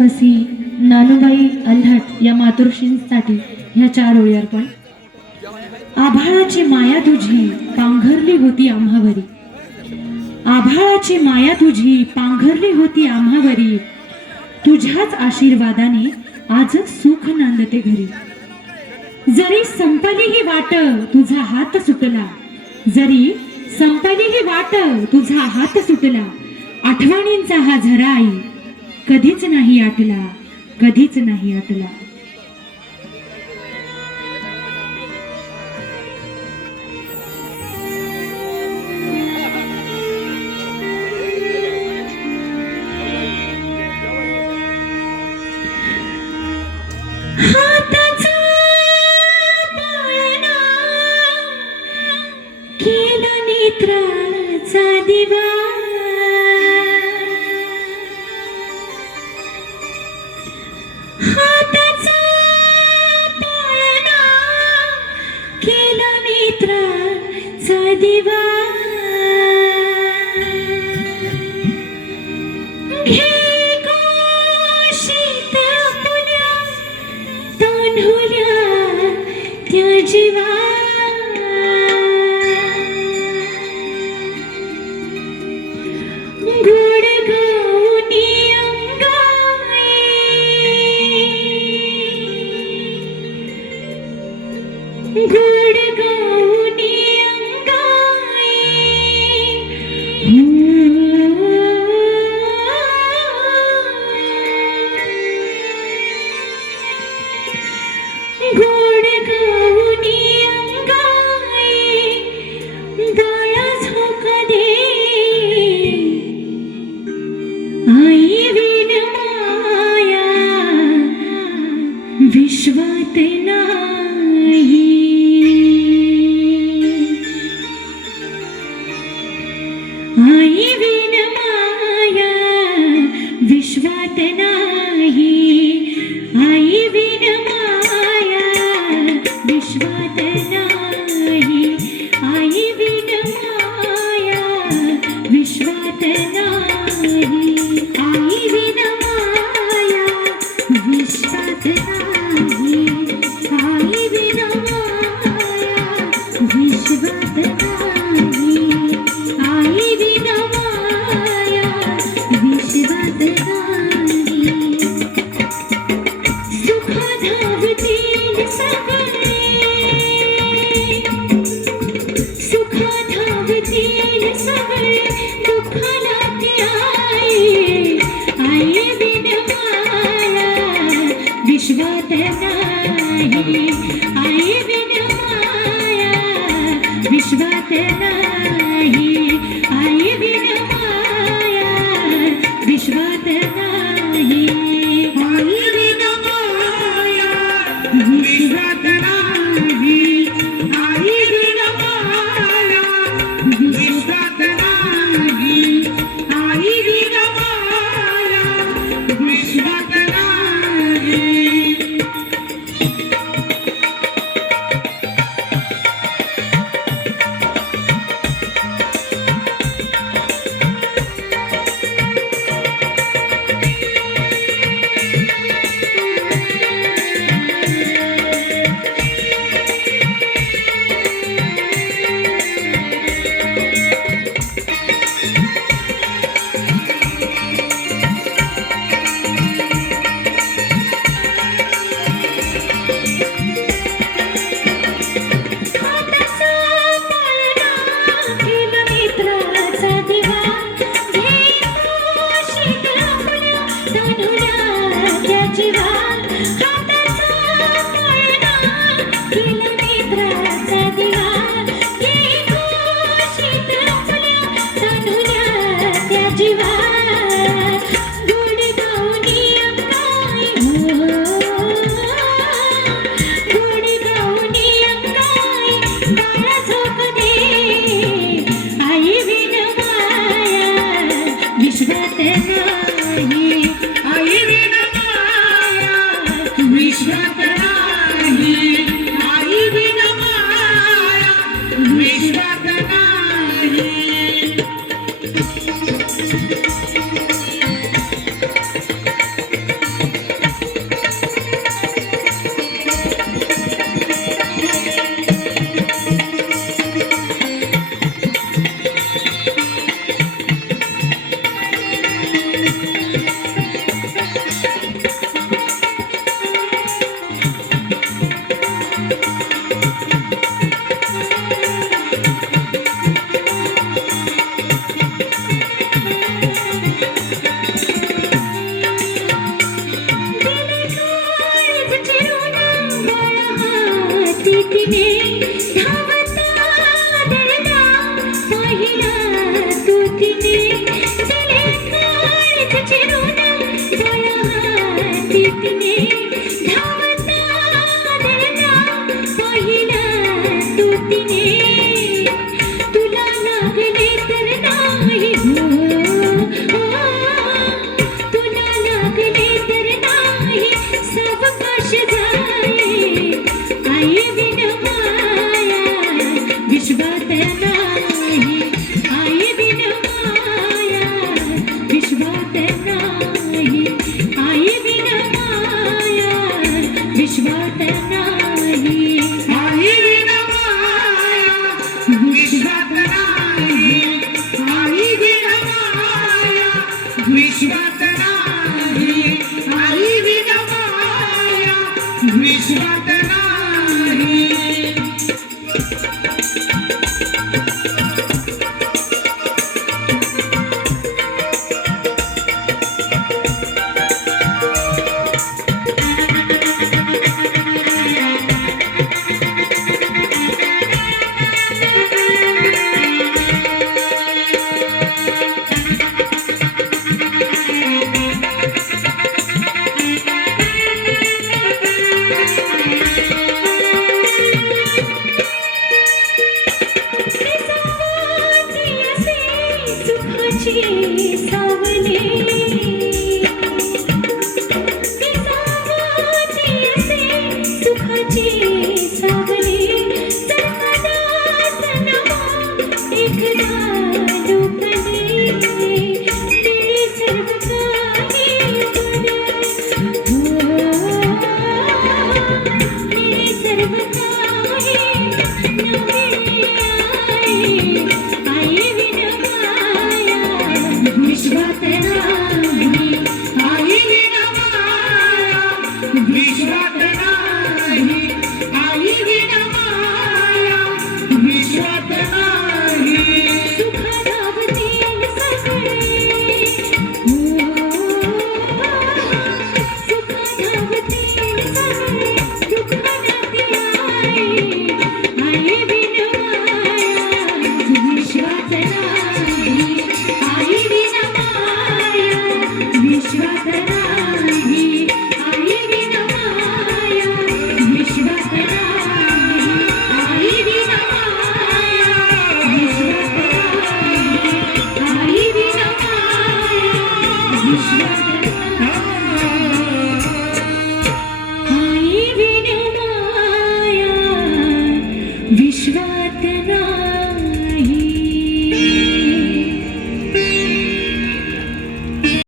बसी नानूबाई अल्हाट या मातोश्रींसाठी ह्या 4 ओळी अर्पण. आभाळाची माया तुझी पांघरली होती आम्हावरी, आभाळाची माया तुझी पांघरली होती आम्हावरी, तुझ्याच आशीर्वादाने आज सुख नांदते घरी. जरी संपली ही वाट तुझा हात सुटला, जरी संपली ही वाट तुझा हात सुटला, आठवणींचा हा झरा आई कधीच नाही आटला, कधीच नाही आटला. हाताचा पाळणा केला नेत्राचा दिवा, हाताचा पाळणा केला नेत्राचा दिवा, त्या जीवा गोड गाऊनी अंगाई, गोड गाऊनी अंगाई, गोड गाऊनी अंगाई गळा झोका दे, आई विण माया विश्वात नाही, आई विण माया विश्वात नाही, आई विण माया विश्वात नाही, आई विण माया विश्वात नाही, आई विण माया विश्वात नाही, आई विण माया विश्वात नाही, आई विण माया विश्वात नाही. सुख धावतील सगळे, सुख धावतील सगळे, दुःखाला ते आई, आई विण माया विश्वात नाही, आई विण माया विश्वात नाही, आई विण माया विश्वात नाही, आई विण माया विश्वात नाही, आई विण माया विश्वात नाही, आई विण माया विश्वात नाही. विश्वात नाही, आई विण माया तिने धावता दळला पाहिला तो तिने दिले काळीच चिरून डोळा हाती तिने धावता दळला पाहिला तो तिने तुला लागले तर नाही हो तुला लागले तर नाही सावकाश जाई आई बिन माया विश्वात नाही आई बिन माया विश्वात नाही आई बिन माया विश्वात नाही आई बिन माया विश्वात नाही आई बिन माया विश्वात नाही